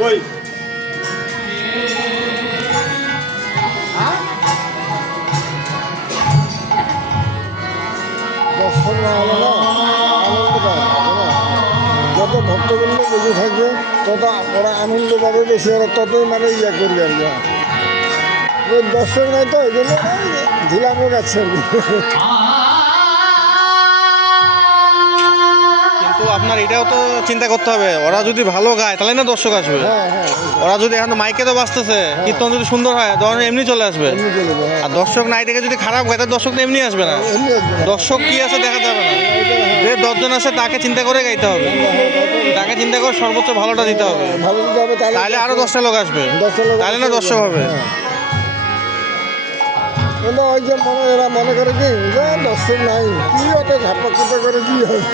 কই দর্শন না হলে না আনন্দ পায় না। যত ভক্তবৃন্দ বেশি থাকবে তত ওরা আনন্দ পাবে বেশি, ওরা ততই মানে ইয়ে করবে আর কি। দর্শক নাই তো ওই জন্য ঝিলামো গাছে আর কি। কিন্তু আপনার এটাও তো চিন্তা করতে হবে, ওরা যদি ভালো গায় তাহলে না দর্শক আসবে। হ্যাঁ হ্যাঁ ওরা যদি এখন মাইকে তো বাজতেছে, কীর্তন যদি সুন্দর হয় দর্শক এমনি চলে আসবে। এমনি চলে যাবে, হ্যাঁ। আর দর্শক নাই দেখে যদি খারাপ গায় তাহলে দর্শক তো এমনি আসবে না। এমনি আসবে না। দর্শক কি আছে দেখা যাবে না। যে 10 জন আছে তাকে চিন্তা করে গাইতে হবে, তাকে চিন্তা করে সর্বোচ্চ ভালোটা দিতে হবে, ভালো দিতে হবে, তাহলে আরো 10টা লোক আসবে, 10টা লোক তাহলে না দর্শক হবে। হ্যাঁ। কিন্তু ওই যে এরা মনে করে কি যে দর্শক নাই, কি অত ঝাপা কুপা করে কি হবে।